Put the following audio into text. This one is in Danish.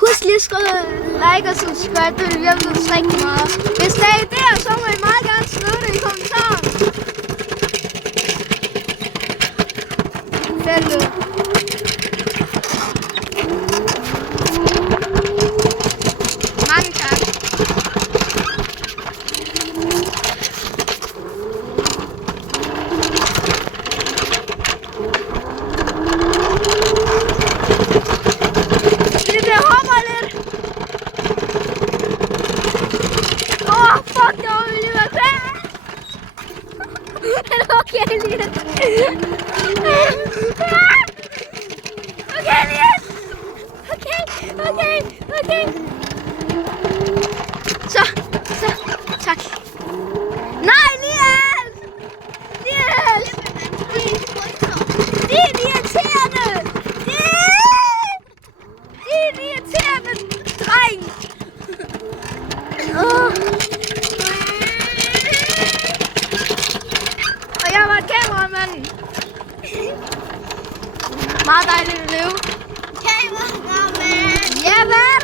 Husk lige at skrive like og subscribe, det vil hjælpe os rigtig meget. Hvis der er idéer, så må I meget gerne skrive det i kommentaren. Feltet. Mange tak. Okay, Elias. Okay, Elias. Okay. Så, tak. Nej, Elias. Det er irriterende. Det er irriterende, dreng. Jeg var kameramanden. Meget dejligt at leve. Kameramanden. Ja, hvad?